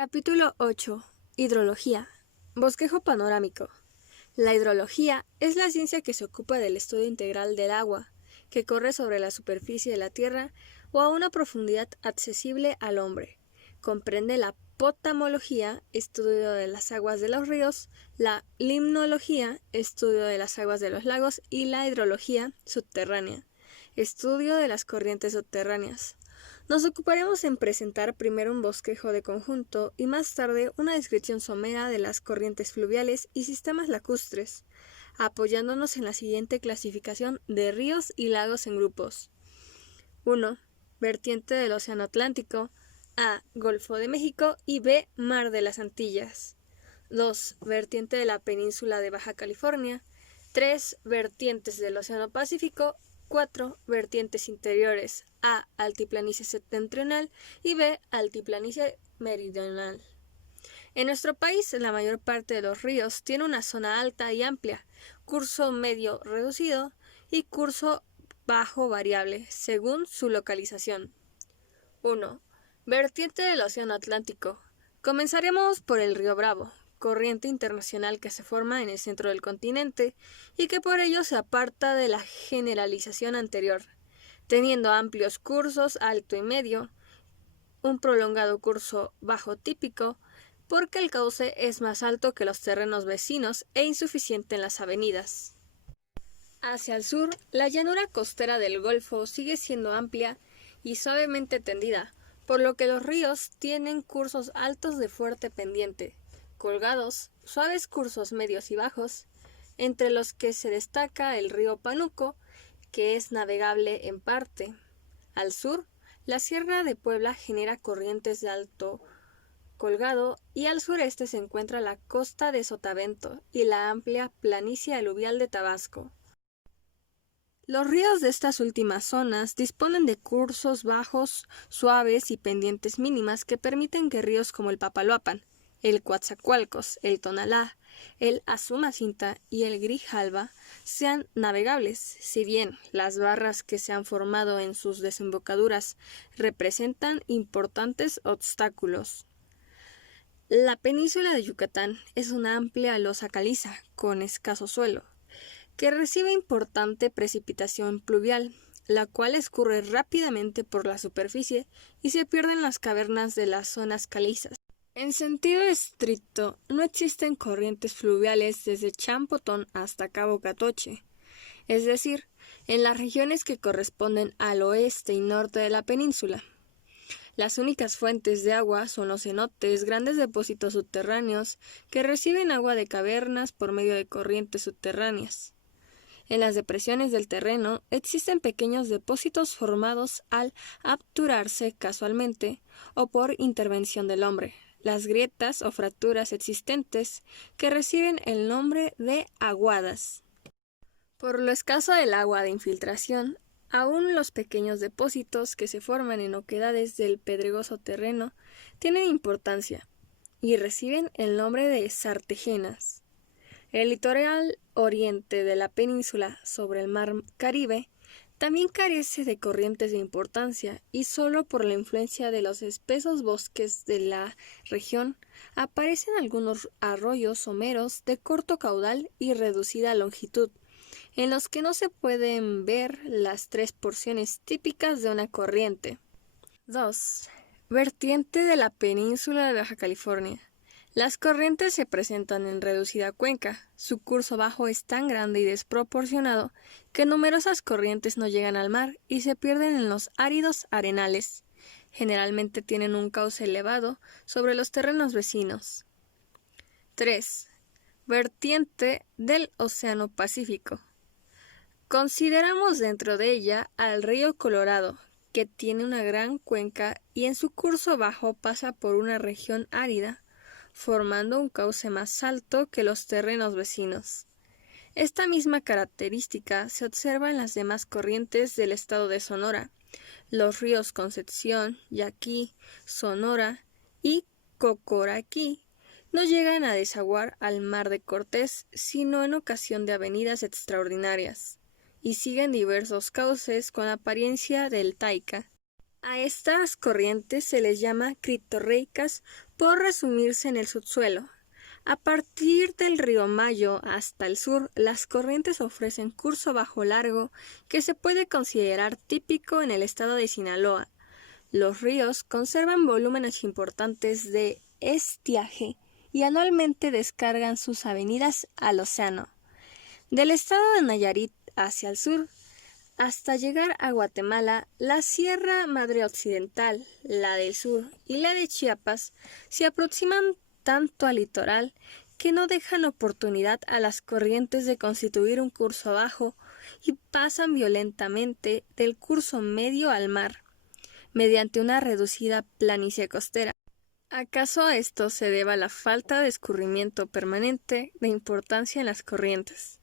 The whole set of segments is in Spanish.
Capítulo 8. Hidrología. Bosquejo panorámico. La hidrología es la ciencia que se ocupa del estudio integral del agua, que corre sobre la superficie de la Tierra o a una profundidad accesible al hombre. Comprende la potamología, estudio de las aguas de los ríos, la limnología, estudio de las aguas de los lagos, y la hidrología subterránea, estudio de las corrientes subterráneas. Nos ocuparemos en presentar primero un bosquejo de conjunto y más tarde una descripción somera de las corrientes fluviales y sistemas lacustres, apoyándonos en la siguiente clasificación de ríos y lagos en grupos. 1. Vertiente del Océano Atlántico. A. Golfo de México y B. Mar de las Antillas. 2. Vertiente de la península de Baja California. 3. Vertientes del Océano Pacífico. 4. Vertientes interiores. A. Altiplanicie septentrional y B. Altiplanicie meridional. En nuestro país, la mayor parte de los ríos tiene una zona alta y amplia, curso medio reducido y curso bajo variable, según su localización. 1. Vertiente del Océano Atlántico. Comenzaremos por el río Bravo, corriente internacional que se forma en el centro del continente y que por ello se aparta de la generalización anterior, teniendo amplios cursos alto y medio, un prolongado curso bajo típico, porque el cauce es más alto que los terrenos vecinos e insuficiente en las avenidas. Hacia el sur, la llanura costera del Golfo sigue siendo amplia y suavemente tendida, por lo que los ríos tienen cursos altos de fuerte pendiente, colgados, suaves cursos medios y bajos, entre los que se destaca el río Pánuco, que es navegable en parte. Al sur, la Sierra de Puebla genera corrientes de alto colgado y al sureste se encuentra la costa de Sotavento y la amplia planicie aluvial de Tabasco. Los ríos de estas últimas zonas disponen de cursos bajos, suaves y pendientes mínimas que permiten que ríos como el Papaloapan, el Coatzacoalcos, el Tonalá, el Azumacinta y el Grijalva sean navegables, si bien las barras que se han formado en sus desembocaduras representan importantes obstáculos. La península de Yucatán es una amplia losa caliza con escaso suelo, que recibe importante precipitación pluvial, la cual escurre rápidamente por la superficie y se pierde en las cavernas de las zonas calizas. En sentido estricto, no existen corrientes fluviales desde Champotón hasta Cabo Catoche, es decir, en las regiones que corresponden al oeste y norte de la península. Las únicas fuentes de agua son los cenotes, grandes depósitos subterráneos que reciben agua de cavernas por medio de corrientes subterráneas. En las depresiones del terreno existen pequeños depósitos formados al obturarse casualmente o por intervención del hombre. Las grietas o fracturas existentes que reciben el nombre de aguadas. Por lo escaso del agua de infiltración, aún los pequeños depósitos que se forman en oquedades del pedregoso terreno tienen importancia y reciben el nombre de sartejenas. El litoral oriente de la península sobre el mar Caribe también carece de corrientes de importancia y solo por la influencia de los espesos bosques de la región aparecen algunos arroyos someros de corto caudal y reducida longitud, en los que no se pueden ver las tres porciones típicas de una corriente. 2. Vertiente de la península de Baja California. Las corrientes se presentan en reducida cuenca. Su curso bajo es tan grande y desproporcionado que numerosas corrientes no llegan al mar y se pierden en los áridos arenales. Generalmente tienen un cauce elevado sobre los terrenos vecinos. 3. Vertiente del Océano Pacífico. Consideramos dentro de ella al río Colorado, que tiene una gran cuenca y en su curso bajo pasa por una región árida, formando un cauce más alto que los terrenos vecinos. Esta misma característica se observa en las demás corrientes del estado de Sonora. Los ríos Concepción, Yaqui, Sonora y Cocoraquí no llegan a desaguar al Mar de Cortés, sino en ocasión de avenidas extraordinarias, y siguen diversos cauces con apariencia deltaica. A estas corrientes se les llama criptorreicas por resumirse en el subsuelo. A partir del río Mayo hasta el sur, las corrientes ofrecen curso bajo largo que se puede considerar típico en el estado de Sinaloa. Los ríos conservan volúmenes importantes de estiaje y anualmente descargan sus avenidas al océano. Del estado de Nayarit hacia el sur, hasta llegar a Guatemala, la Sierra Madre Occidental, la del sur y la de Chiapas se aproximan tanto al litoral que no dejan oportunidad a las corrientes de constituir un curso bajo y pasan violentamente del curso medio al mar, mediante una reducida planicie costera. ¿Acaso esto se deba a la falta de escurrimiento permanente de importancia en las corrientes?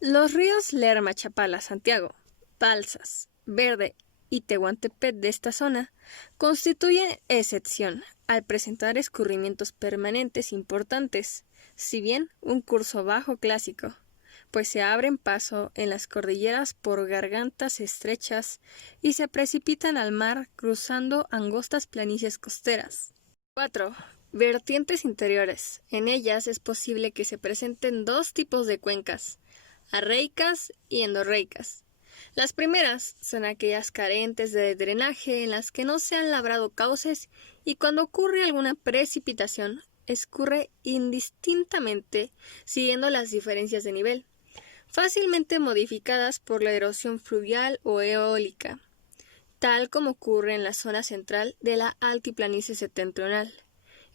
Los ríos Lerma, Chapala, Santiago, Balsas, Verde y Tehuantepec de esta zona constituyen excepción al presentar escurrimientos permanentes importantes, si bien un curso bajo clásico, pues se abren paso en las cordilleras por gargantas estrechas y se precipitan al mar cruzando angostas planicies costeras. 4. Vertientes interiores. En ellas es posible que se presenten dos tipos de cuencas, arreicas y endorreicas. Las primeras son aquellas carentes de drenaje en las que no se han labrado cauces y cuando ocurre alguna precipitación escurre indistintamente siguiendo las diferencias de nivel, fácilmente modificadas por la erosión fluvial o eólica, tal como ocurre en la zona central de la altiplanicie septentrional,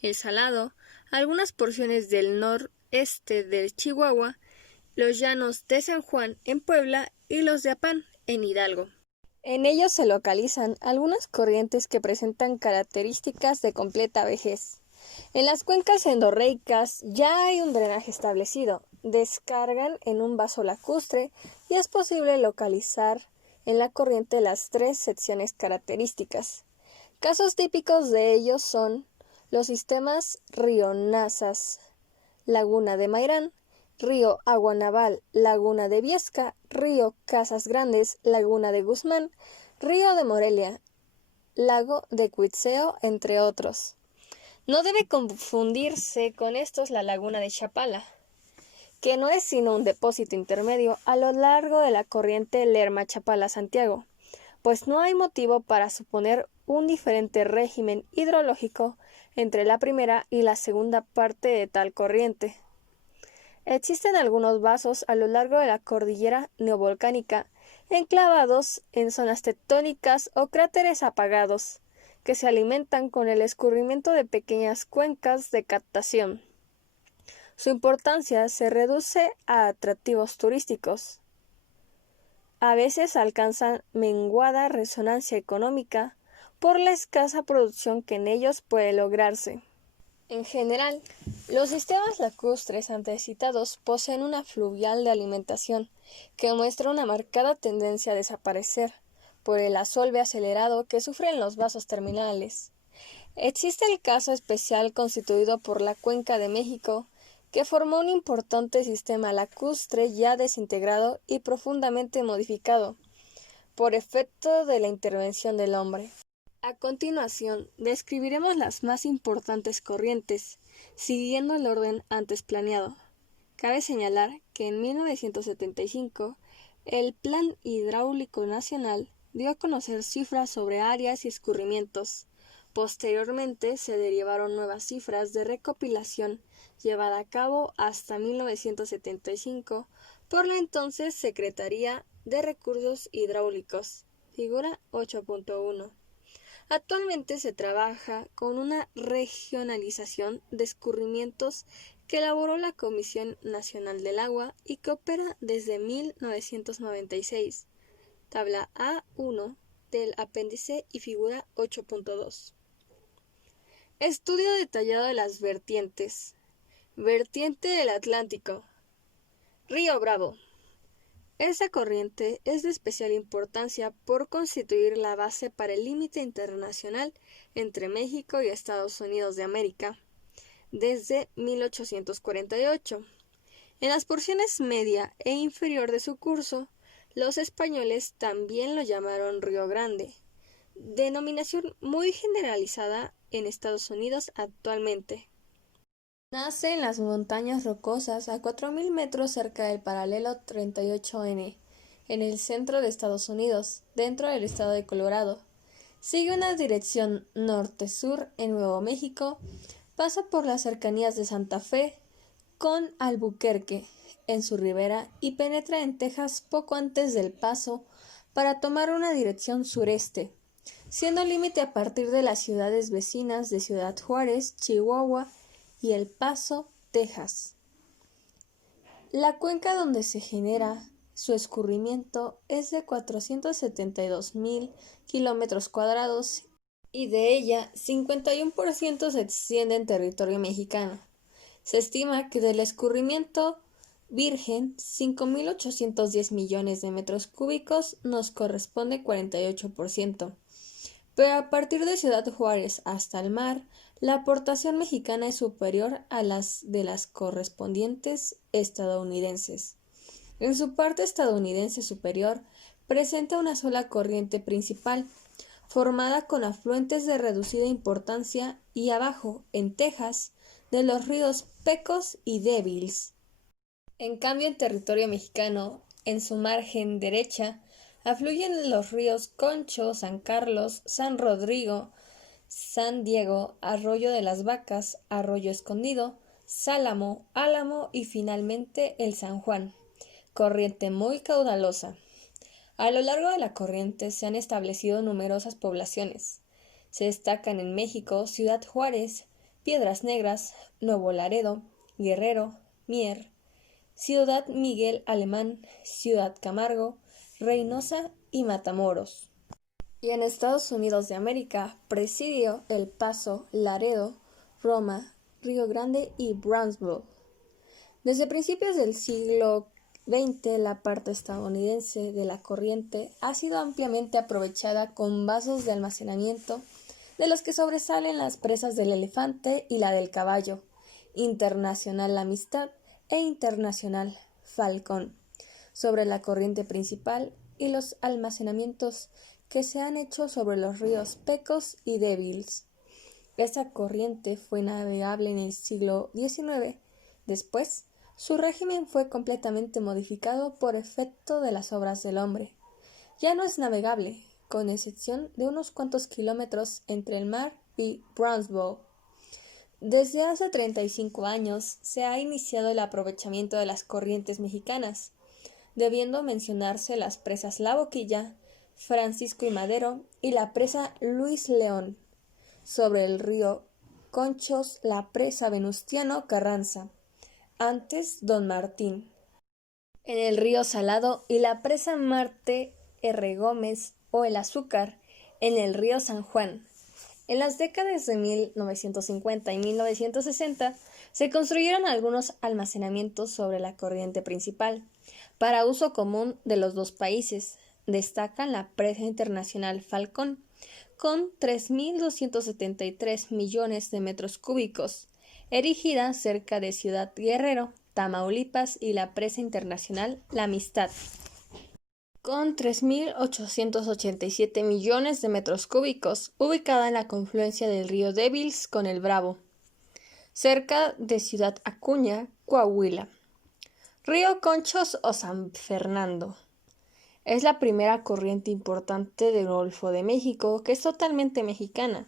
el Salado, algunas porciones del noreste del Chihuahua, los llanos de San Juan en Puebla y los de Apán en Hidalgo. En ellos se localizan algunas corrientes que presentan características de completa vejez. En las cuencas endorreicas ya hay un drenaje establecido, descargan en un vaso lacustre y es posible localizar en la corriente las tres secciones características. Casos típicos de ellos son los sistemas Río Nazas, Laguna de Mairán, Río Aguanaval, Laguna de Viesca, Río Casas Grandes, Laguna de Guzmán, Río de Morelia, Lago de Cuitzeo, entre otros. No debe confundirse con estos la Laguna de Chapala, que no es sino un depósito intermedio a lo largo de la corriente Lerma-Chapala-Santiago, pues no hay motivo para suponer un diferente régimen hidrológico entre la primera y la segunda parte de tal corriente. Existen algunos vasos a lo largo de la cordillera neovolcánica, enclavados en zonas tectónicas o cráteres apagados, que se alimentan con el escurrimiento de pequeñas cuencas de captación. Su importancia se reduce a atractivos turísticos. A veces alcanzan menguada resonancia económica por la escasa producción que en ellos puede lograrse. En general, los sistemas lacustres antecitados poseen una fluvial de alimentación que muestra una marcada tendencia a desaparecer por el asolve acelerado que sufren los vasos terminales. Existe el caso especial constituido por la Cuenca de México, que formó un importante sistema lacustre ya desintegrado y profundamente modificado por efecto de la intervención del hombre. A continuación, describiremos las más importantes corrientes, siguiendo el orden antes planeado. Cabe señalar que en 1975, el Plan Hidráulico Nacional dio a conocer cifras sobre áreas y escurrimientos. Posteriormente se derivaron nuevas cifras de recopilación llevada a cabo hasta 1975 por la entonces Secretaría de Recursos Hidráulicos, figura 8.1. Actualmente se trabaja con una regionalización de escurrimientos que elaboró la Comisión Nacional del Agua y que opera desde 1996. Tabla A1 del apéndice y figura 8.2. Estudio detallado de las vertientes. Vertiente del Atlántico. Río Bravo. Esta corriente es de especial importancia por constituir la base para el límite internacional entre México y Estados Unidos de América desde 1848. En las porciones media e inferior de su curso, los españoles también lo llamaron Río Grande. denominación muy generalizada en Estados Unidos actualmente. Nace en las montañas rocosas a 4.000 metros cerca del paralelo 38N, en el centro de Estados Unidos, dentro del estado de Colorado. Sigue una dirección norte-sur en Nuevo México, pasa por las cercanías de Santa Fe con Albuquerque en su ribera y penetra en Texas poco antes del Paso para tomar una dirección sureste, siendo límite a partir de las ciudades vecinas de Ciudad Juárez, Chihuahua y El Paso, Texas. La cuenca donde se genera su escurrimiento es de 472.000 kilómetros cuadrados y de ella 51% se extiende en territorio mexicano. Se estima que del escurrimiento virgen, 5.810 millones de metros cúbicos nos corresponde 48%. Pero a partir de Ciudad Juárez hasta el mar, la aportación mexicana es superior a las de las correspondientes estadounidenses. En su parte estadounidense superior, presenta una sola corriente principal, formada con afluentes de reducida importancia, y abajo, en Texas, de los ríos Pecos y Devils. En cambio, en territorio mexicano, en su margen derecha, afluyen los ríos Concho, San Carlos, San Rodrigo, San Diego, Arroyo de las Vacas, Arroyo Escondido, Sálamo, Álamo y finalmente el San Juan, corriente muy caudalosa. A lo largo de la corriente se han establecido numerosas poblaciones. Se destacan en México Ciudad Juárez, Piedras Negras, Nuevo Laredo, Guerrero, Mier, Ciudad Miguel Alemán, Ciudad Camargo, Reynosa y Matamoros. Y en Estados Unidos de América, Presidio, El Paso, Laredo, Roma, Río Grande y Brownsville. Desde principios del siglo XX, la parte estadounidense de la corriente ha sido ampliamente aprovechada con vasos de almacenamiento, de los que sobresalen las presas del Elefante y la del Caballo, Internacional Amistad e Internacional Falcón, sobre la corriente principal y los almacenamientos que se han hecho sobre los ríos Pecos y Devils. Esta corriente fue navegable en el siglo XIX. Después, su régimen fue completamente modificado por efecto de las obras del hombre. Ya no es navegable, con excepción de unos cuantos kilómetros entre el mar y Brownsville. Desde hace 35 años se ha iniciado el aprovechamiento de las corrientes mexicanas, debiendo mencionarse las presas La Boquilla, Francisco y Madero y la presa Luis León. Sobre el río Conchos, la presa Venustiano Carranza, antes Don Martín. En el río Salado y la presa Marte R. Gómez o el Azúcar, en el río San Juan. En las décadas de 1950 y 1960 se construyeron algunos almacenamientos sobre la corriente principal, para uso común de los dos países. Destacan la presa internacional Falcón, con 3.273 millones de metros cúbicos, erigida cerca de Ciudad Guerrero, Tamaulipas, y la presa internacional La Amistad, con 3.887 millones de metros cúbicos, ubicada en la confluencia del río Devils con el Bravo, cerca de Ciudad Acuña, Coahuila. Río Conchos o San Fernando. Es la primera corriente importante del Golfo de México, que es totalmente mexicana,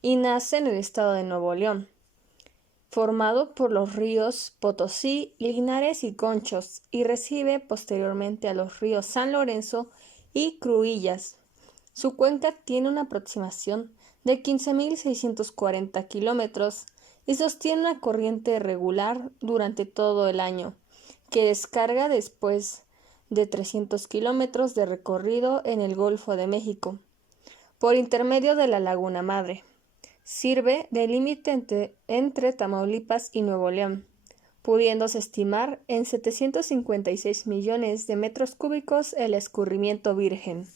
y nace en el estado de Nuevo León, formado por los ríos Potosí, Linares y Conchos, y recibe posteriormente a los ríos San Lorenzo y Cruillas. Su cuenca tiene una aproximación de 15.640 kilómetros y sostiene una corriente regular durante todo el año, que descarga después de 300 kilómetros de recorrido en el Golfo de México, por intermedio de la Laguna Madre. Sirve de límite entre Tamaulipas y Nuevo León, pudiéndose estimar en 756 millones de metros cúbicos el escurrimiento virgen.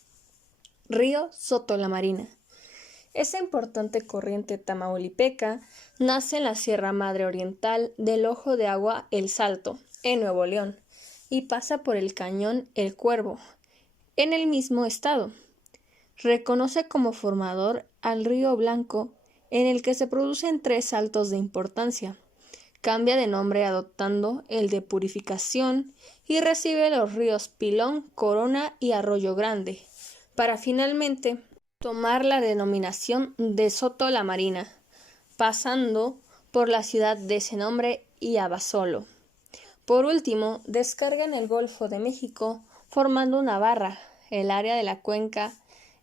Río Soto la Marina. Esta importante corriente tamaulipeca nace en la Sierra Madre Oriental del Ojo de Agua El Salto, en Nuevo León, y pasa por el cañón El Cuervo, en el mismo estado. reconoce como formador al río Blanco, en el que se producen 3 saltos de importancia. Cambia de nombre adoptando el de Purificación y recibe los ríos Pilón, Corona y Arroyo Grande, para finalmente tomar la denominación de Soto la Marina, pasando por la ciudad de ese nombre y Abasolo. Por último, descarga en el Golfo de México formando una barra. El área de la cuenca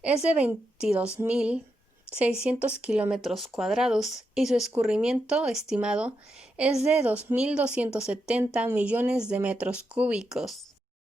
es de 22.600 kilómetros cuadrados y su escurrimiento estimado es de 2.270 millones de metros cúbicos.